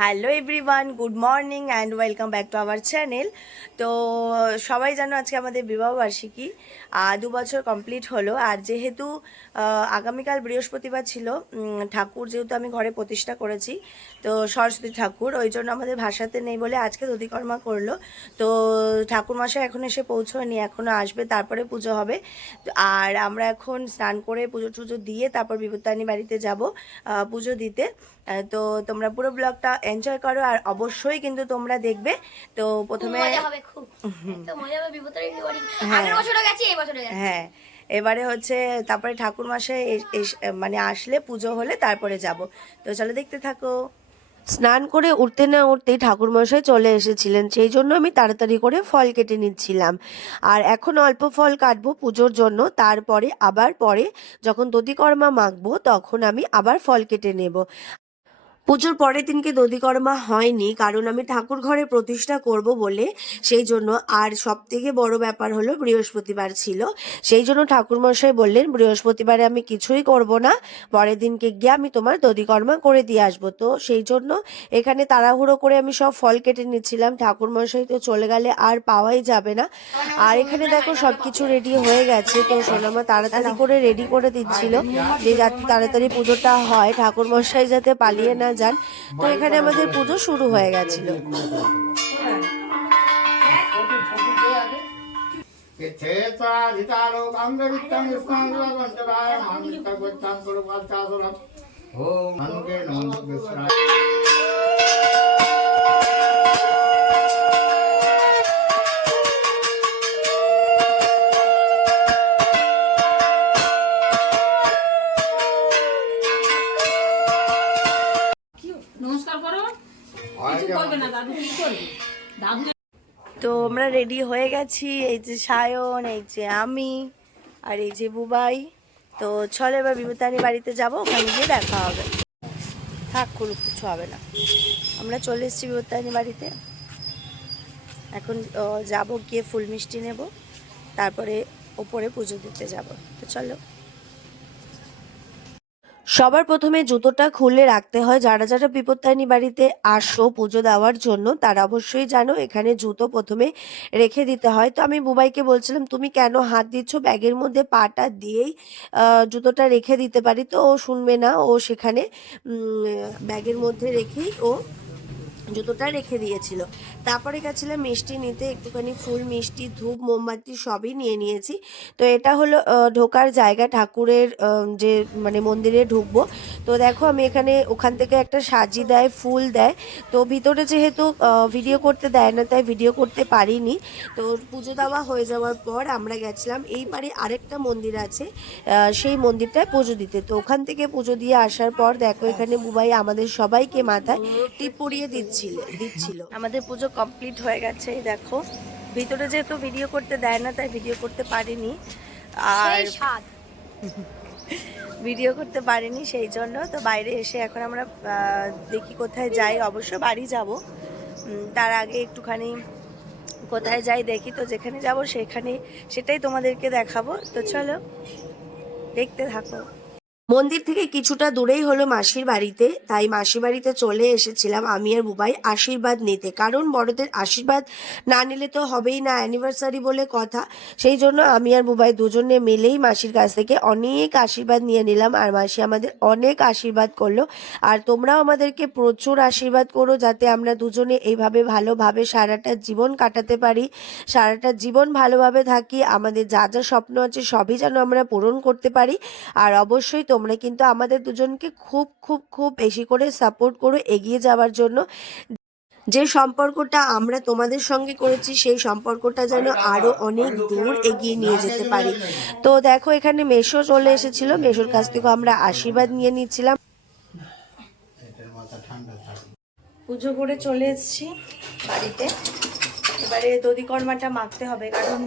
Hello everyone, good morning and welcome back to our channel. তো সবাই জানো আজকে আমাদের বিবাহবার্ষিকী 2 বছর কমপ্লিট হলো। আর যেহেতু আগামীকাল বৃহস্পতিবার ছিল, ঠাকুর যেহেতু আমি ঘরে প্রতিষ্ঠা করেছি, তো সরস্বতী ঠাকুর, ওই জন্য আমাদের ভাষাতে নেই বলে আজকে দধিকর্মা করলো। তো ঠাকুরমশাই এখন এসে পৌঁছয়নি, এখনও আসবে, তারপরে পুজো হবে। আর আমরা এখন স্নান করে পুজো টুজো দিয়ে তারপর বিপত্তারিণী বাড়িতে যাব পুজো দিতে। তো তোমরা পুরো ব্লগটা এনজয় করো আর অবশ্যই কিন্তু তোমরা দেখবে। তো প্রথমে মজা হবে, খুব তো মজা হবে বিপত্তারিণী বাড়ি। হ্যাঁ আগের বছরও গেছি, এই বছরও গেছি। হ্যাঁ, এবারে হচ্ছে তারপরে ঠাকুরমশাই মানে আসলে পুজো হলে তারপরে যাব। তো চলো দেখতে থাকো। স্নান করে উঠতে না উঠতেই ঠাকুরমশাই চলে এসেছিলেন, সেই জন্য আমি তাড়াতাড়ি করে ফল কেটে নিচ্ছিলাম। আর এখন অল্প ফল কাটবো পুজোর জন্য, তারপরে আবার পরে যখন দধিকর্মা মাখবো তখন আমি আবার ফল কেটে নেব। পুজোর পরের দিনকে দধিকর্মা হয়নি, কারণ আমি ঠাকুর ঘরে প্রতিষ্ঠা করব বলে, সেই জন্য। আর সব থেকে বড় ব্যাপার হলো বৃহস্পতিবার ছিল, সেই জন্য ঠাকুরমশাই বললেন বৃহস্পতিবারে আমি কিছুই করব না, পরের দিনকে গিয়ে আমি তোমার দধিকর্মা করে দিয়ে আসবো। তো সেই জন্য এখানে তাড়াহুড়ো করে আমি সব ফল কেটে নিচ্ছিলাম, ঠাকুরমশাই তো চলে গেলে আর পাওয়াই যাবে না। আর এখানে দেখো সব কিছু রেডি হয়ে গেছে, তো সোনামা তাড়াতাড়ি করে রেডি করে দিচ্ছিল যে যাতে তাড়াতাড়ি পুজোটা হয়, ঠাকুরমশাই যাতে পালিয়ে না যান। তো এখানে আমাদের পুজো শুরু হয়ে গেছিল। নমস্কার করো, কিছু করবে না দাদু, কি করবে দাদু? তো আমরা রেডি হয়ে গেছি, এই যে সায়ন, এই যে আমি, আর এই যে বুবাই। তো চলো এবার বিভূতানি বাড়িতে যাব, ওখানে গিয়ে দেখা হবে। থাক, কিছু হবে না। আমরা চলে এসেছি বিভূতানি বাড়িতে, এখন যাব, গিয়ে ফুল মিষ্টি নেব, তারপরে ওপরে পুজো দিতে যাব। তো চলো। সবার প্রথমে জুতোটা খুলে রাখতে হয়। যারা যারা বিপত্তারিণী বাড়িতে আসো পুজো দেওয়ার জন্য তারা অবশ্যই জানো এখানে জুতো প্রথমে রেখে দিতে হয়। তো আমি বুবাইকে বলছিলাম তুমি কেন হাত দিচ্ছ, ব্যাগের মধ্যে পাটা দিয়েই জুতোটা রেখে দিতে পারি। তো ও শুনবে না, ও সেখানে ব্যাগের মধ্যে রেখেই ও জুতোটা রেখে দিয়েছিল। তারপরে গেছিলাম মিষ্টি নিতে, একটুখানি ফুল মিষ্টি ধূপ মোমবাতি সবই নিয়ে নিয়েছি। তো এটা হলো ঢোকার জায়গা, ঠাকুরের যে মানে মন্দিরে ঢুকবো। তো দেখো আমি এখানে ওখান থেকে একটা সাজি দেয়, ফুল দেয়। তো ভিতরে যেহেতু ভিডিও করতে দেয় না, তাই ভিডিও করতে পারিনি। তো পুজো দেওয়া হয়ে যাওয়ার পর আমরা গেছিলাম এই পারে আরেকটা মন্দির আছে, সেই মন্দিরটায় পুজো দিতে। তো ওখান থেকে পুজো দিয়ে আসার পর দেখো এখানে বুবাই আমাদের সবাইকে মাথায় টিপ পরিয়ে দিচ্ছিল। আমাদের পুজো কমপ্লিট হয়ে গেছে, দেখো ভিতরে যেহেতু ভিডিও করতে দেয় না তাই ভিডিও করতে পারিনি, আর ভিডিও করতে পারিনি সেই জন্য। তো বাইরে এসে এখন আমরা দেখি কোথায় যাই, অবশ্য বাড়ি যাব, তার আগে একটুখানি কোথায় যাই দেখি। তো যেখানে যাব সেটাই তোমাদেরকে দেখাবো। তো চলো দেখতে থাকো। মন্দির থেকে কিছুটা দূরেই হলো মাসির বাড়িতে, তাই মাসির বাড়িতে চলে এসেছিলাম আমি আর বুবাই আশীর্বাদ নিতে, কারণ বড়দের আশীর্বাদ না নিলে তো হবেই না, অ্যানিভার্সারি বলে কথা। সেই জন্য আমি আর বুবাই দুজনে মিলেই মাসির কাছ থেকে অনেক আশীর্বাদ নিয়ে নিলাম, আর মাসি আমাদের অনেক আশীর্বাদ করলো। আর তোমরাও আমাদেরকে প্রচুর আশীর্বাদ করো যাতে আমরা দুজনে এইভাবে ভালোভাবে সারাটা জীবন কাটাতে পারি, সারাটা জীবন ভালোভাবে থাকি, আমাদের যা যা স্বপ্ন আছে সবই যেন আমরা পূরণ করতে পারি। আর অবশ্যই তোমরা কিন্তু আমাদের দুজনকে খুব খুব খুব বেশি করে সাপোর্ট করো এগিয়ে যাওয়ার জন্য। যে সম্পর্কটা আমরা তোমাদের সঙ্গে করেছি সেই সম্পর্কটা যেন আরো অনেক দূর এগিয়ে নিয়ে যেতে পারি। তো দেখো এখানে মেশো চলে এসেছিল, মেশোর কাছ থেকে আমরা আশীর্বাদ নিয়ে নিচ্ছিলাম। পুজো করে চলে এসেছি বাড়িতে, এবারে দধিকর্মাটা মাখতে হবে, কারণ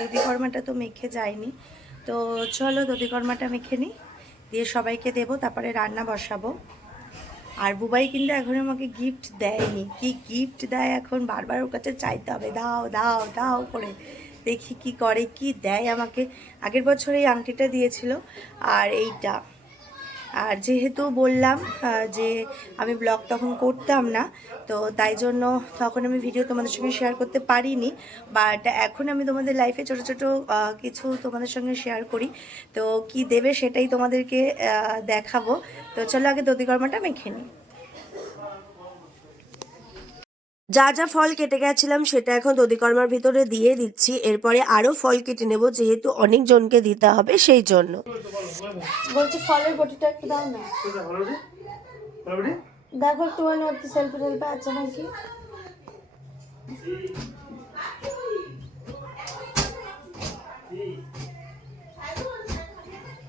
দধিকর্মাটা তো মেখে যায়নি। তো চলো দধিকর্মাটা মেখে নিই, দিয়ে সবাইকে দেবো, তারপরে রান্না বসাবো। আর বুবাই কিন্তু এখন আমাকে গিফট দেয়নি, কি গিফট দেয় এখন বারবার ওর কাছে চাইতে হবে, দাও দাও দাও করে। দেখি কি করে, কি দেয় আমাকে। আগের বছর এই আংটিটা দিয়েছিল, আর এইটা আর যেহেতু বললাম যে আমি ব্লগ তখন করতাম না, তো তাই জন্য তখন আমি ভিডিও তোমাদের সঙ্গে শেয়ার করতে পারিনি। বাট এখন আমি তোমাদের লাইফে ছোট ছোট কিছু তোমাদের সঙ্গে শেয়ার করি, তো কি দেবে সেটাই তোমাদেরকে দেখাবো। তো চলো আগে দধিকর্মাটা মেখে নিই। যা যা ফল কেটে গেছিলাম সেটা এখন দধিকর্মার ভিতরে দিয়ে দিচ্ছি। এরপরে আরও ফল কেটে নেব, যেহেতু অনেক জনকে দিতে হবে সেই জন্য। বলছি ফলের বটিটা একটু দাও না, দেখো একটু সেলফি টেলফি আছে নাকি।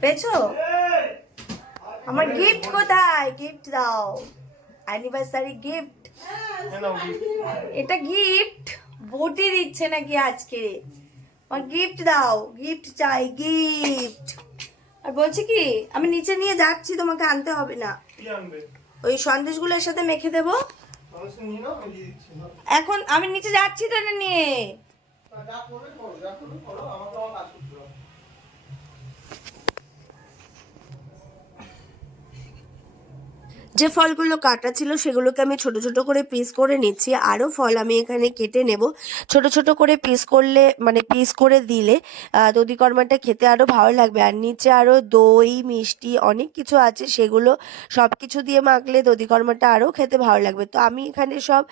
পেয়েছো? আমার গিফট কোথায়? গিফট দাও, অ্যানিভার্সারি গিফট। এটা গিফট বটি দিচ্ছে নাকি আজকে? আমার গিফট দাও, গিফট চাই, গিফট। আর বলছি কি, আমি নিচে নিয়ে যাচ্ছি, তোমাকে আনতে হবে না। ওই সন্দেশগুলো এর সাথে মেখে দেবো। এখন আমি নিচে যাচ্ছি তো এটা নিয়ে। যে ফলগুলো কাটা ছিল সেগুলোকে আমি ছোট ছোট করে পিস করে নিচ্ছি। আরও ফল আমি এখানে কেটে নেব। ছোট ছোট করে পিস করলে, মানে পিস করে দিলে দধিকর্মাটা খেতে আরও ভালো লাগবে। আর নিচে আরও দই মিষ্টি অনেক কিছু আছে, সেগুলো সব কিছু দিয়ে মাখলে দধিকর্মাটা আরও খেতে ভালো লাগবে। তো আমি এখানে সব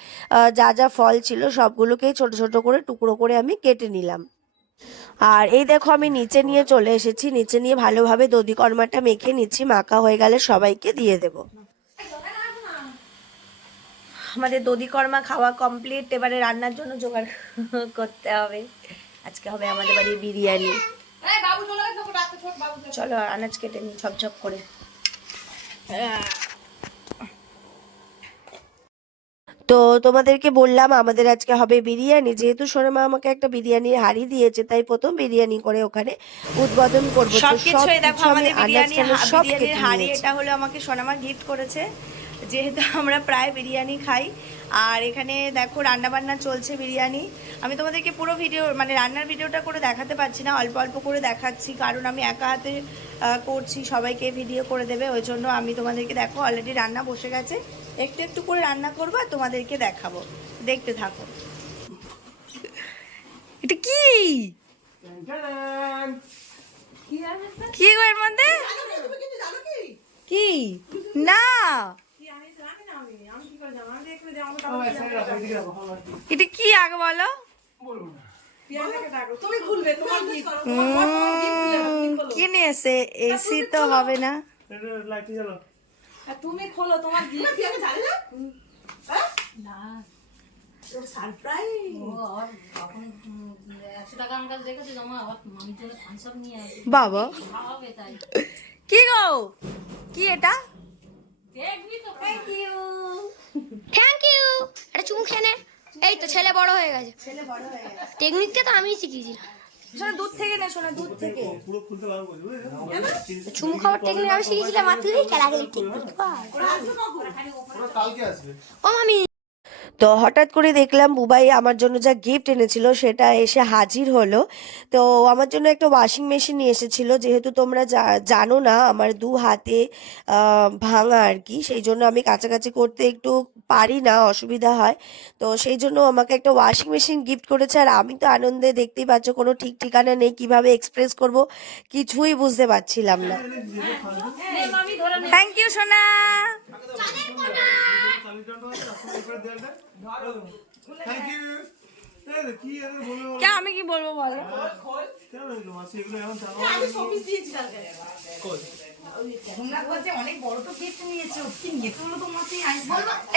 যা যা ফল ছিল সবগুলোকেই ছোট ছোট করে টুকরো করে আমি কেটে নিলাম। আর এই দেখো আমি নিচে নিয়ে চলে এসেছি, নিচে নিয়ে ভালোভাবে দধিকর্মাটা মেখে নিচ্ছি। মাখা হয়ে গেলে সবাইকে দিয়ে দেবো। আমাদের দধিকর্মা খাওয়া কমপ্লিট, এবারে রান্নার জন্য জোগাড় করতে হবে। আজকে হবে আমাদের বাড়ি বিরিয়ানি। চলো আনাজ কেটে নিই ঝপঝপ করে। তো তোমাদেরকে বললাম আমাদের আজকে হবে বিরিয়ানি। যেহেতু সোনামা আমাকে একটা বিরিয়ানির হাঁড়ি দিয়েছে, তাই প্রথম বিরিয়ানি করে ওখানে উদ্বোধন করবো। সবকিছুই দেখো আমাদের বিরিয়ানির হাঁড়ি, এটা হলো আমাকে সোনামা গিফট করেছে, যেহেতু আমরা প্রায় বিরিয়ানি খাই। আর এখানে দেখো রান্না বান্না চলছে বিরিয়ানি। আমি তোমাদেরকে পুরো ভিডিও, মানে রান্নার ভিডিওটা করে দেখাতে পারছি না, অল্প অল্প করে দেখাচ্ছি, কারণ আমি একা হাতে করছি, সবাইকে ভিডিও করে দেবে, ওই জন্য আমি তোমাদেরকে দেখো অলরেডি রান্না বসে গেছে, একটু একটু করে রান্না করবো আর তোমাদেরকে দেখাবো, দেখতে থাকো। এটা কি কি গো এর মধ্যে? কি না, এটা কি আগে বলো? কি নিয়ে এসে? এসি তো হবে না। তুমি খোলো তোমার গিফট। আমি জানি না। বাবা কি গো, কি এটা? Thank you. এটা চুমু খেয়ে নে। এই তো ছেলে বড় হয়ে গেছে। টেকনিকটা তো আমিই শিখিয়েছিলাম। শোনা দুধ থেকে না, শোনা দুধ থেকে চুমু খাওয়ার টেকনিক আমি শিখিয়েছিলাম, আর তুই খেলাখেলির টেকনিক। ও মামি। তো হঠাৎ করে দেখলাম বুবাই আমার জন্য যা গিফট এনেছিল সেটা এসে হাজির হলো। তো আমার জন্য একটা ওয়াশিং মেশিন নিয়ে এসেছিল। যেহেতু তোমরা জানো না আমার দু হাতে ভাঙা আর কি, সেই জন্য আমি কাছাকাছি করতে একটু পারি না, অসুবিধা হয়। তো সেই জন্য আমাকে একটা ওয়াশিং মেশিন গিফট করেছে। আর আমি তো আনন্দে, দেখতেই পাচ্ছ কোনো ঠিক ঠিকানা নেই, কিভাবে এক্সপ্রেস করব কিছুই বুঝতে পারছিলাম না। থ্যাংক ইউ সোনা। আমি কি বলবো বলো?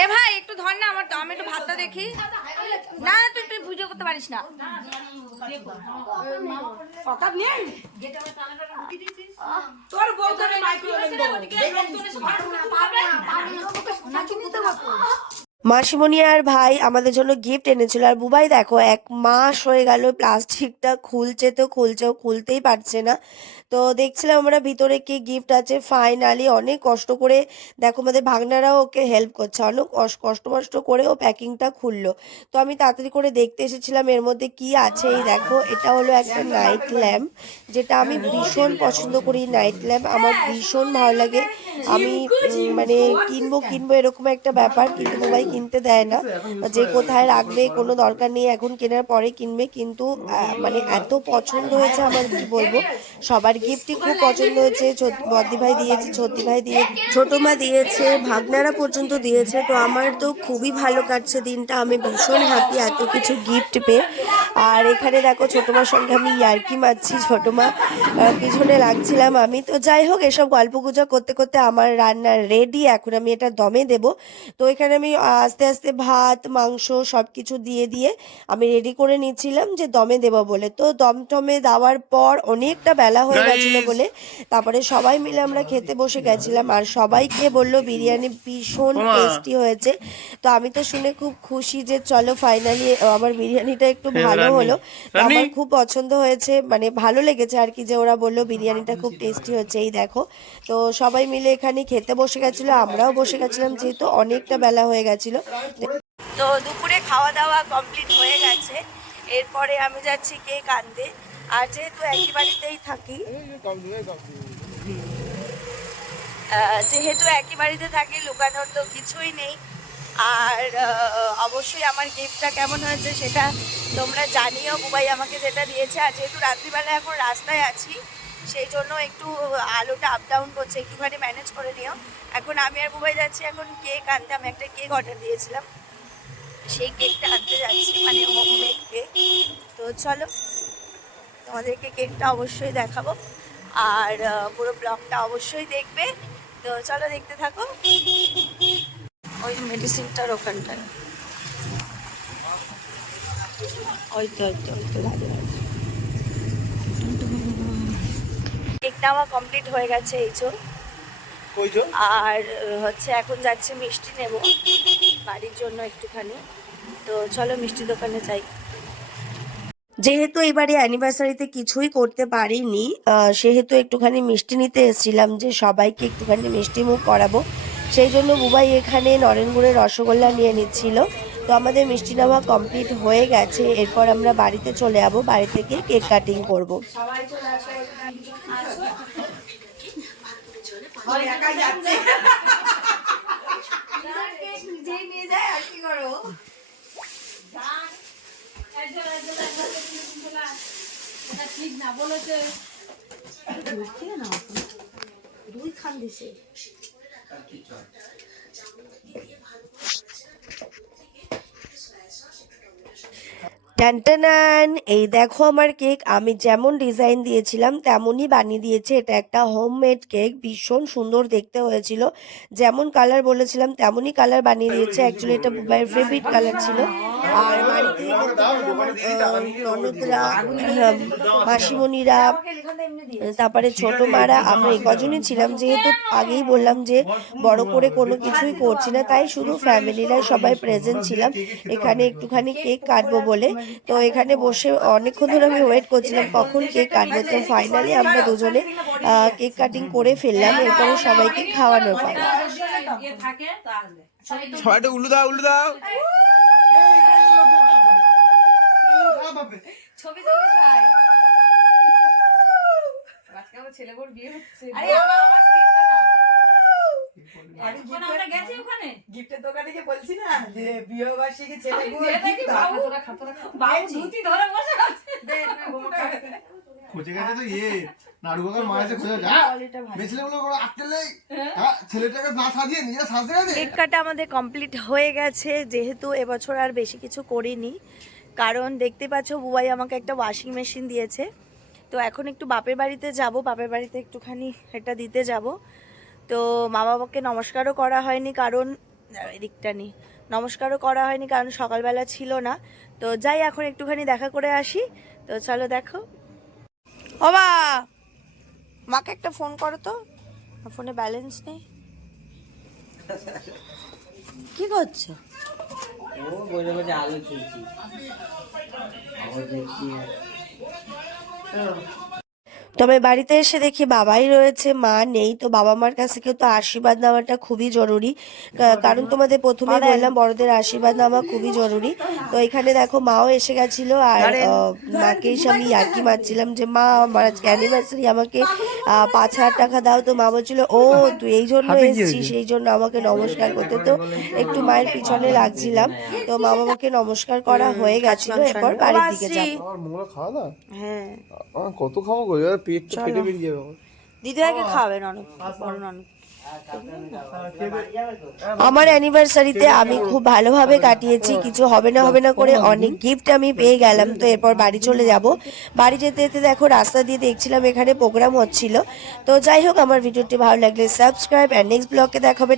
এ ভাই একটু ধর না, আমার আমি একটু ভাতটা দেখি। না তুই ভিডিও করতে পারিস না। তোর বউ মাসিমণি আর ভাই আমাদের জন্য গিফট এনেছিল। আর বুবাই দেখো 1 মাস হয়ে গেল প্লাস্টিকটা খুলছে তো খুলছে, ও খুলতেই পারছে না। তো দেখছিলাম আমরা ভিতরে কি গিফট আছে। ফাইনালি অনেক কষ্ট করে দেখো আমাদের ভাগনারাও ওকে হেল্প করছে, অনেক কষ্ট করে ও প্যাকিংটা খুললো। তো আমি তাড়াতাড়ি করে দেখতে এসেছিলাম এর মধ্যে কি আছে। এই দেখো এটা হলো একটা নাইট ল্যাম্প, যেটা আমি ভীষণ পছন্দ করি। নাইট ল্যাম্প আমার ভীষণ ভালো লাগে। আমি মানে কিনবো এরকম একটা ব্যাপার, কিন্তু বুবাই কিনতে দেয় না, যে কোথায় রাখবে কোনো দরকার নেই, এখন কেনার পরে কিনবে। কিন্তু মানে এত পছন্দ হয়েছে আমার, কি বলবো, সবার গিফটই খুব পছন্দ হয়েছে। বদ্দি ভাই দিয়েছে, ছোট্টি ভাই দিয়ে, ছোট মা দিয়েছে, ভাগনারা পর্যন্ত দিয়েছে। তো আমার তো খুবই ভালো কাটছে দিনটা, আমি ভীষণ হ্যাপি এত কিছু গিফট পেয়ে। আর এখানে দেখো ছোট মার সঙ্গে আমি ইয়ার্কি মারছি, ছোট মা পিছনে লাগছিলাম আমি। তো যাই হোক, এসব গল্প গুজব করতে করতে আমার রান্না রেডি, এখন আমি এটা দমে দেব। তো এখানে আমি আস্তে আস্তে ভাত মাংস সব কিছু দিয়ে আমি রেডি করে নিচ্ছিলাম যে দমে দেব বলে। তো দম টমে দেওয়ার পর অনেকটা বেলা হয়ে গেছিলো বলে তারপরে সবাই মিলে আমরা খেতে বসে গেছিলাম। আর সবাই খেয়ে বললো বিরিয়ানি ভীষণ টেস্টি হয়েছে। তো আমি তো শুনে খুব খুশি যে চলো ফাইনালি আমার বিরিয়ানিটা একটু ভালো হলো। তো আমার খুব পছন্দ হয়েছে, মানে ভালো লেগেছে আর কি, যে ওরা বললো বিরিয়ানিটা খুব টেস্টি হচ্ছে। এই দেখো, তো সবাই মিলে এখানে খেতে বসে গেছিলো, আমরাও বসে গেছিলাম যেহেতু অনেকটা বেলা হয়ে গেছিলো। তো দুপুরে খাওয়া দাওয়া কমপ্লিট হয়ে গেছে, এরপরে আমি যাচ্ছি কেক আনতে। আর যেহেতু একই বাড়িতেই থাকি, লুকানোর তো কিছুই নেই। আর অবশ্যই আমার গিফটটা কেমন হয়েছে সেটা তোমরা জানিও। বুবাই আমাকে যেটা দিয়েছে, আর যেহেতু রাত্রিবেলা এখন রাস্তায় আছি সেই জন্য একটু আলোটা আপ ডাউন করছে, একটুখানি ম্যানেজ করে নিও। এখন আমি আর বুবাই যাচ্ছি এখন কেক আনতে। আমি একটা কেক অর্ডার দিয়েছিলাম, সেই কেকটা আনতে যাচ্ছি, মানে হোমমেড কেক। তো চলো তোমাদেরকে কেকটা অবশ্যই দেখাবো, আর পুরো ব্লগটা অবশ্যই দেখবে। তো চলো দেখতে থাকো। ওই মেডিসিনটার ওখানটায় ওই তো কেকটা আমার কমপ্লিট হয়ে গেছে এই চো। আর হচ্ছে এখন যাচ্ছে মিষ্টি নেব বাড়ির জন্য একটুখানি। তো চলো মিষ্টি দোকানে যাই। যেহেতু এবারে অ্যানিভার্সারিতে কিছুই করতে পারিনি, সেহেতু একটুখানি মিষ্টি নিতে এসেছিলাম, যে সবাইকে একটুখানি মিষ্টি মুখ করাবো। সেই জন্য বুবাই এখানে নরেনগুড়ের রসগোল্লা নিয়ে নিচ্ছিল। তো আমাদের মিষ্টি নেওয়া কমপ্লিট হয়ে গেছে, এরপর আমরা বাড়িতে চলে যাবো, বাড়ি থেকে কেক কাটিং করবো। ঠিক না বলেছে দুই খান দিছে। টানটানান, এই দেখো আমার কেক। আমি যেমন ডিজাইন দিয়েছিলাম তেমনই বানিয়ে দিয়েছে। এটা একটা হোমমেড কেক, ভীষণ সুন্দর দেখতে হয়েছিল। যেমন কালার বলেছিলাম তেমনই কালার বানিয়ে দিয়েছে। অ্যাকচুয়ালি এটা বুবাইয়ের ফেভারিট কালার ছিল। আর বাড়িতে ননদরা, মাসিমণিরা, তারপরে ছোট মারা, আমরা এই কজনই ছিলাম। যেহেতু আগেই বললাম যে বড় করে কোনো কিছুই করছি না, তাই শুধু ফ্যামিলিরাই সবাই প্রেজেন্ট ছিলাম এখানে একটুখানি কেক কাটবো বলে। তো এখানে বসে অনেকক্ষণ ধরে আমি ওয়েট করছিলাম কখন কেক কাটবো। তো ফাইনালি আমরা দুজনে কেক কাটিং করে ফেললাম, এরপরে সবাইকে খাওয়ানোর পালা। সবাইটা উল্লু দাও ছবি তুলে খাই। আজকে আমার ছেলে বোর বিয়ে হচ্ছে। আরে আমার ক্রিমটা নাও। এখন আমরা গেছি ওখানে গিফটের দোকানে গিয়ে বলছি না যে বিয়ে বার্ষিকী ছেলে বোর গিফট বাবু বাবু ধুতি ধরে বসে আছে। দেখ না বোমা খোঁজে গেছে তো নাড়ু কাকার মা এসে খোঁজে যা মেছেলেগুলো করে আটকেলেই ছেলেটাকে না সাজিয়ে নিজে সাজতে গেছে। কেক কাটা আমাদের কমপ্লিট হয়ে গেছে। যেহেতু এবছর আর বেশি কিছু করিনি, কারণ দেখতে পাচ্ছ বুবাই আমাকে একটা ওয়াশিং মেশিন দিয়েছে। তো এখন একটু বাপের বাড়িতে যাব, বাপের বাড়িতে একটুখানি এটা দিতে যাব। তো মা বাবাকে নমস্কারও করা হয়নি, কারণ এদিকটা নেই, নমস্কারও করা হয়নি কারণ সকালবেলা ছিল না। তো যাই এখন একটুখানি দেখা করে আসি। তো চলো দেখো। ও মা, মাকে একটা ফোন করো তো, ফোনে ব্যালেন্স নেই। কি করছো? ও বসে বসে আলু চুলছি আবার দেখছি তবে বাড়িতে এসে দেখি বাবাই রয়েছে, মা নেই। তো বাবা মার কাছ থেকে তো আশীর্বাদ নেওয়াটা খুবই জরুরি, কারণ তোমাদের প্রথমে বললাম বড়দের আশীর্বাদ নেওয়া খুবই জরুরি। তো এখানে দেখো মাও এসে গেছিল, আর মাকে এসে আমি ইয়ার্কি মারছিলাম যে মা আমার আজকে অ্যানিভার্সারি, আমাকে 5,000 টাকা দাও। তো মা বলছিল ও তুই এই জন্য এসেছিস, সেই জন্য আমাকে নমস্কার করতে। তো একটু মায়ের পিছনে লাগছিলাম। তো মা বাবাকে নমস্কার করা হয়ে গেছিল, এরপর বাড়ির দিকে যাবো। আমার মোগলা খাওয়া দাওয়া হ্যাঁ কত খাবো গো, পেটে বেরিয়ে যাবে আমার। দিদি আগে খাবেন অনেক বড় ননদ। আমার অ্যানিভার্সারিতে আমি খুব ভালোভাবে কাটিয়েছি, কিছু হবে না করে অনেক গিফট আমি পেয়ে গেলাম। তো এরপর বাড়ি চলে যাব। বাড়ি যেতে যেতে দেখো রাস্তা দিয়ে দেখছিলাম এখানে প্রোগ্রাম হচ্ছিল। তো যাই হোক, আমার ভিডিওটি ভালো লাগলে সাবস্ক্রাইব, অ্যান্ড নেক্সট ব্লগে দেখাবে।